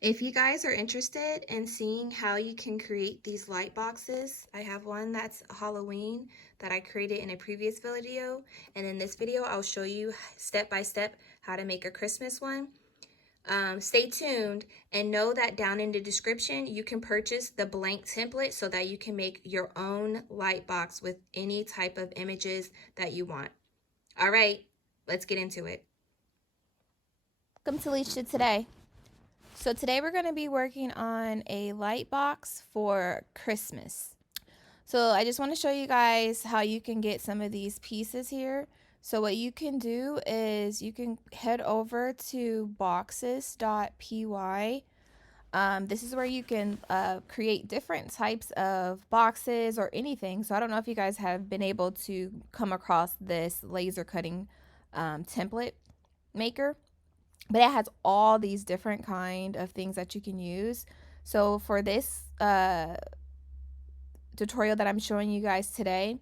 If you guys are interested in seeing how you can create these light boxes, I have one that's Halloween that I created in a previous video. And in this video, I'll show you step by step how to make a Christmas one. Stay tuned and know that down in the description, you can purchase the blank template so that you can make your own light box with any type of images that you want. All right, let's get into it. Welcome to Leisha Today. So today we're going to be working on a light box for Christmas. So I just want to show you guys how you can get some of these pieces here. So what you can do is you can head over to boxes.py. This is where you can create different types of boxes or anything. So I don't know if you guys have been able to come across this laser cutting template maker. But it has all these different kind of things that you can use. So for this tutorial that I'm showing you guys today,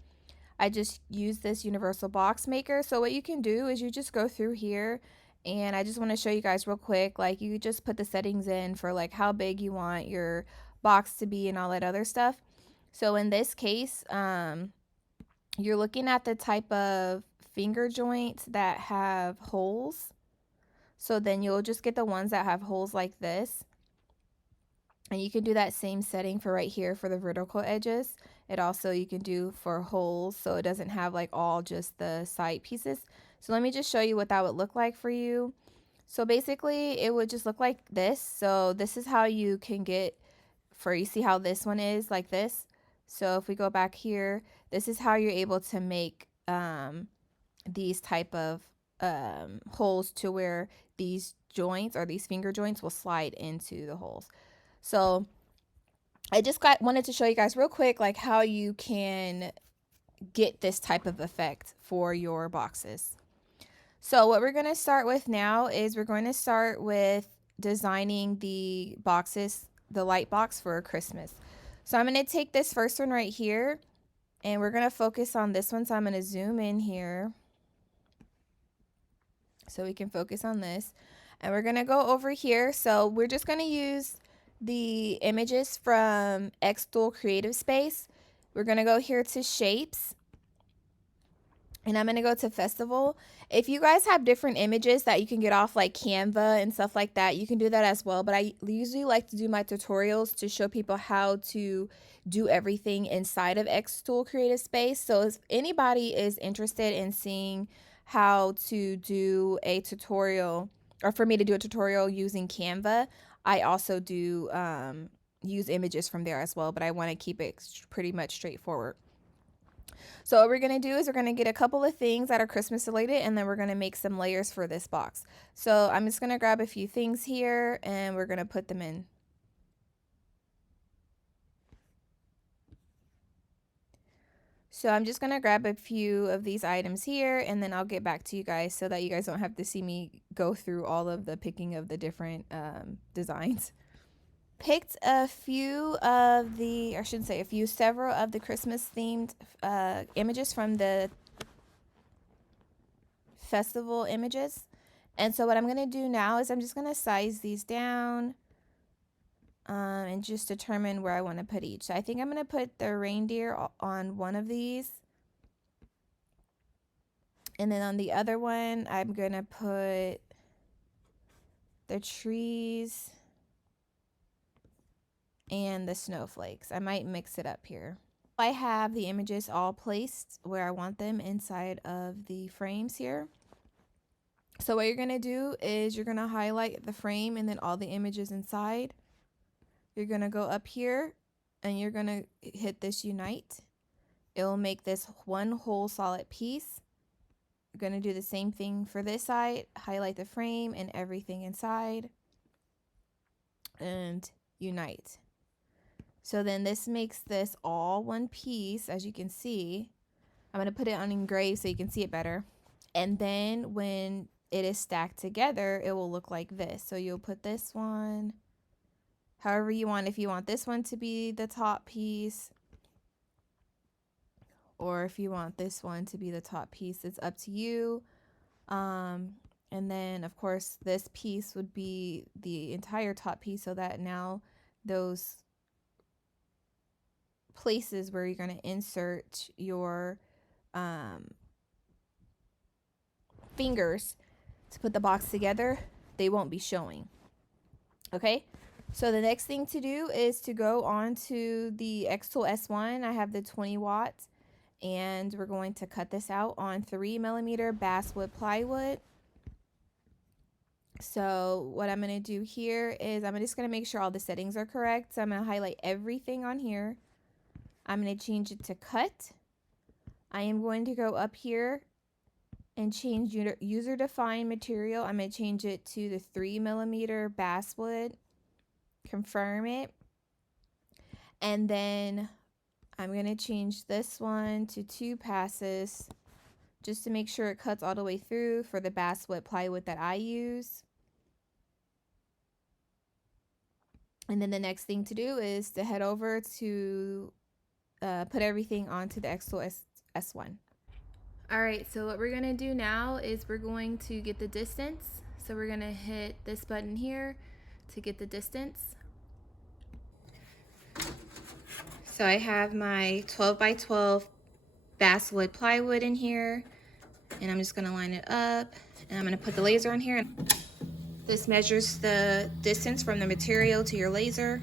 I just use this universal box maker. So what you can do is you just go through here, and I just want to show you guys real quick. Like, you just put the settings in for like how big you want your box to be and all that other stuff. So in this case, you're looking at the type of finger joints that have holes. So then you'll just get the ones that have holes like this. And you can do that same setting for right here for the vertical edges. It also you can do for holes, so it doesn't have like all just the side pieces. So let me just show you what that would look like for you. So basically it would just look like this. So this is how you can get, for you see how this one is like this. So if we go back here, this is how you're able to make these type of holes to where these joints or these finger joints will slide into the holes. So I just wanted to show you guys real quick like how you can get this type of effect for your boxes. So what we're going to start with now is we're going to start with designing the boxes, the light box for Christmas. So I'm going to take this first one right here, and we're going to focus on this one. So I'm going to zoom in here so we can focus on this. And we're going to go over here. So we're just going to use the images from xTool Creative Space. We're going to go here to shapes, and I'm going to go to festival. If you guys have different images that you can get off like Canva and stuff like that, you can do that as well. But I usually like to do my tutorials to show people how to do everything inside of xTool Creative Space. So if anybody is interested in seeing how to do a tutorial, or for me to do a tutorial using Canva, I also do use images from there as well, but I want to keep it pretty much straightforward. So what we're going to do is we're going to get a couple of things that are Christmas related, and then we're going to make some layers for this box. So I'm just going to grab a few things here, and we're going to put them in. So I'm just going to grab a few of these items here, and then I'll get back to you guys so that you guys don't have to see me go through all of the picking of the different designs. Picked a few of the, or I shouldn't say a few, several of the Christmas themed images from the festival images. And so what I'm going to do now is I'm just going to size these down and just determine where I want to put each. So I think I'm going to put the reindeer on one of these. And then on the other one, I'm going to put the trees and the snowflakes. I might mix it up here. I have the images all placed where I want them inside of the frames here. So what you're going to do is you're going to highlight the frame and then all the images inside. You're going to go up here and you're going to hit this unite. It will make this one whole solid piece. You're going to do the same thing for this side. Highlight the frame and everything inside. And unite. So then this makes this all one piece, as you can see. I'm going to put it on engrave so you can see it better. And then when it is stacked together, it will look like this. So you'll put this one however you want. If you want this one to be the top piece, or if you want this one to be the top piece, it's up to you. And then of course this piece would be the entire top piece, so that now those places where you're going to insert your fingers to put the box together, they won't be showing. Okay, so the next thing to do is to go on to the xTool S1. I have the 20 watts, and we're going to cut this out on 3mm basswood plywood. So what I'm going to do here is I'm just going to make sure all the settings are correct. So I'm going to highlight everything on here. I'm going to change it to cut. I am going to go up here and change user defined material. I'm going to change it to the 3mm basswood. Confirm it. And then I'm going to change this one to 2 passes just to make sure it cuts all the way through for the basswood plywood that I use. And then the next thing to do is to head over to put everything onto the xTool S1. Alright, so what we're going to do now is we're going to get the distance. So we're going to hit this button here to get the distance. So I have my 12 by 12 basswood plywood in here, and I'm just going to line it up, and I'm going to put the laser on here. This measures the distance from the material to your laser.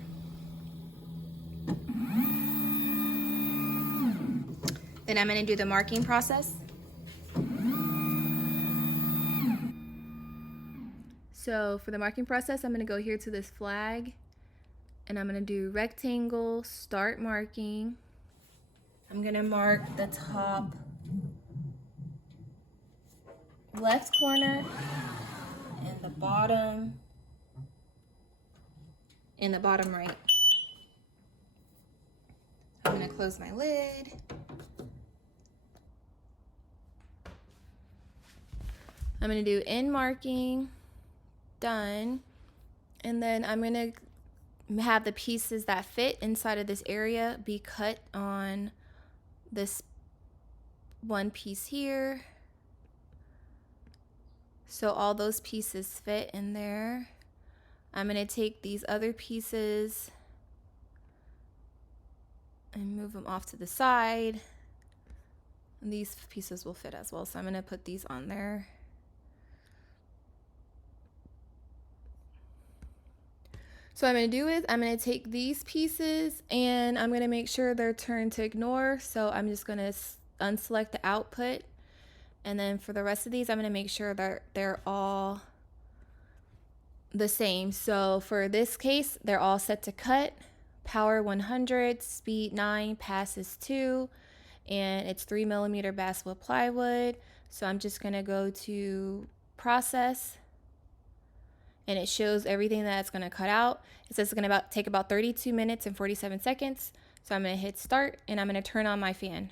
Then I'm going to do the marking process. So for the marking process, I'm going to go here to this flag, and I'm going to do rectangle, start marking. I'm going to mark the top left corner and the bottom and the bottom right. I'm going to close my lid. I'm going to do end marking, done, and then I'm going to have the pieces that fit inside of this area be cut on this one piece here. So all those pieces fit in there. I'm going to take these other pieces and move them off to the side. And these pieces will fit as well. So I'm going to put these on there. So what I'm going to do is I'm going to take these pieces and I'm going to make sure they're turned to ignore. So I'm just going to unselect the output. And then for the rest of these, I'm going to make sure that they're all the same. So for this case, they're all set to cut. Power 100, speed 9, passes 2, and it's 3mm basswood plywood. So I'm just going to go to process, and it shows everything that it's going to cut out. It says it's going to take about 32 minutes and 47 seconds. So I'm going to hit start, and I'm going to turn on my fan.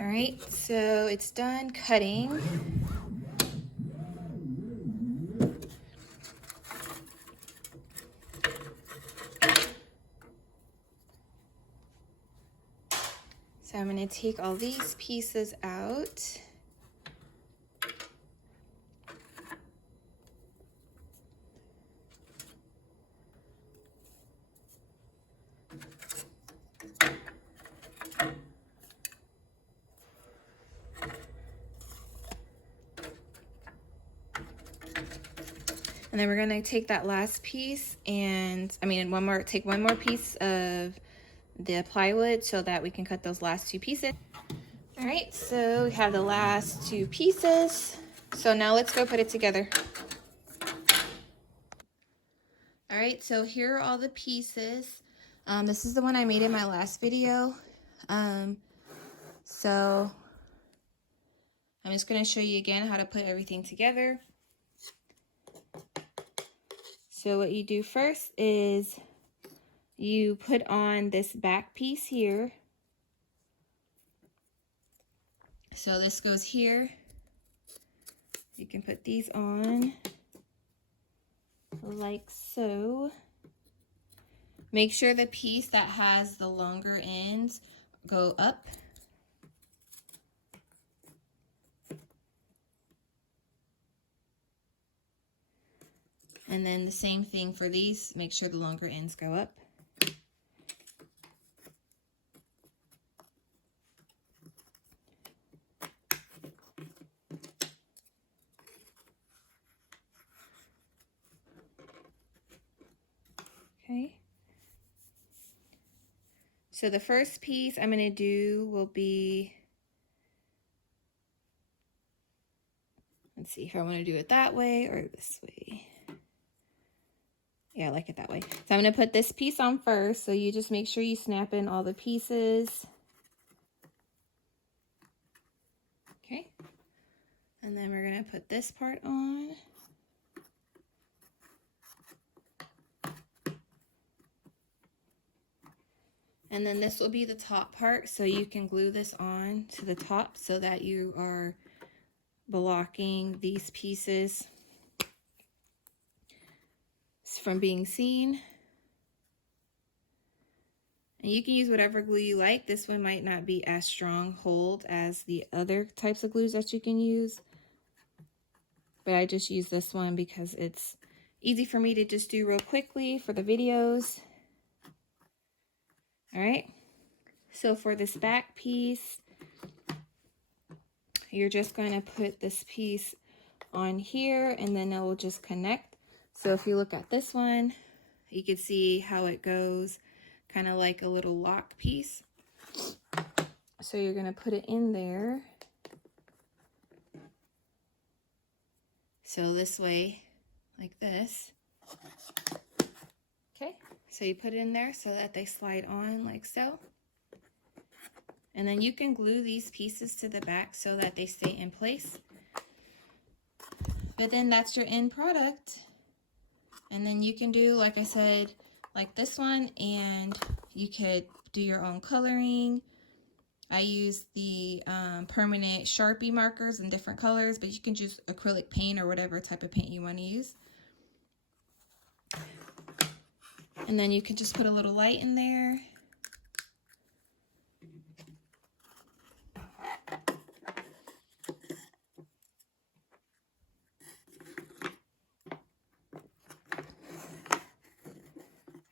All right, so it's done cutting. So I'm going to take all these pieces out. And then we're going to take that last piece and, take one more piece of the plywood so that we can cut those last 2 pieces. All right, so we have the last 2 pieces. So now let's go put it together. All right, so here are all the pieces. This is the one I made in my last video. So I'm just going to show you again how to put everything together. So what you do first is you put on this back piece here. So this goes here. You can put these on like so. Make sure the piece that has the longer ends go up. And then the same thing for these, make sure the longer ends go up. Okay. So the first piece I'm going to do will be, let's see if I want to do it that way or this way. Yeah, I like it that way. So I'm going to put this piece on first. So you just make sure you snap in all the pieces. Okay. And then we're going to put this part on. And then this will be the top part, so you can glue this on to the top so that you are blocking these pieces from being seen. And you can use whatever glue you like. This one might not be as strong hold as the other types of glues that you can use. But I just use this one because it's easy for me to just do real quickly for the videos. All right, so for this back piece, you're just going to put this piece on here and then it will just connect. So if you look at this one, you can see how it goes kind of like a little lock piece. So you're going to put it in there. So this way, like this. Okay, so you put it in there so that they slide on like so. And then you can glue these pieces to the back so that they stay in place. But then that's your end product. And then you can do, like I said, like this one, and you could do your own coloring. I use the permanent Sharpie markers in different colors, but you can use acrylic paint or whatever type of paint you want to use. And then you can just put a little light in there.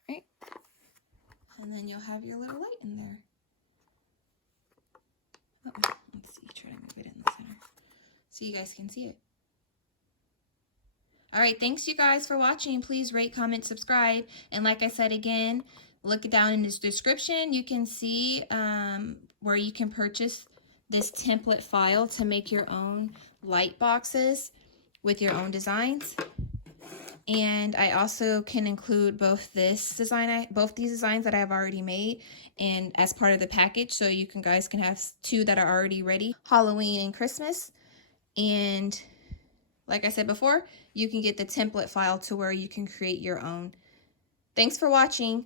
Right? And then you'll have your little light in there. Oh, let's see, try to move it in the center so you guys can see it. All right, thanks you guys for watching. Please rate, comment, subscribe. And like I said again, look down in this description. You can see where you can purchase this template file to make your own light boxes with your own designs. And I also can include both these designs that I have already made and as part of the package, so you guys can have two that are already ready, Halloween and Christmas. And like I said before, you can get the template file to where you can create your own. Thanks for watching.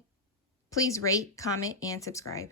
Please rate, comment, and subscribe.